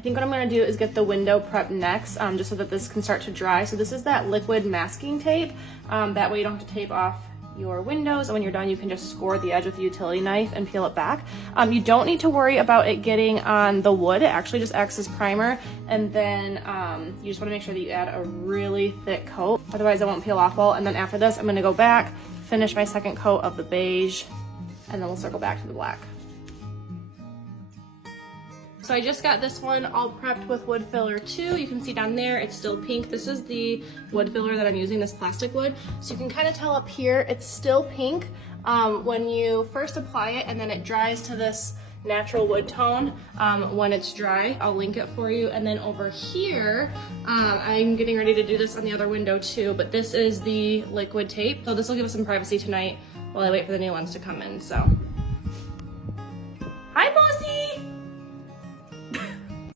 I think what I'm gonna do is get the window prep next, just so that this can start to dry. So this is that liquid masking tape. That way you don't have to tape off your windows, and when you're done you can just score the edge with a utility knife and peel it back. You don't need to worry about it getting on the wood. It actually just acts as primer, and then you just want to make sure that you add a really thick coat, otherwise it won't peel off well. And then after this I'm going to go back, finish my second coat of the beige, and then we'll circle back to the black. So I just got this one all prepped with wood filler 2. You can see down there it's still pink. This is the wood filler that I'm using, this plastic wood. So you can kind of tell up here it's still pink when you first apply it, and then it dries to this natural wood tone when it's dry. I'll link it for you. And then over here, I'm getting ready to do this on the other window too, but this is the liquid tape. So this will give us some privacy tonight while I wait for the new ones to come in. So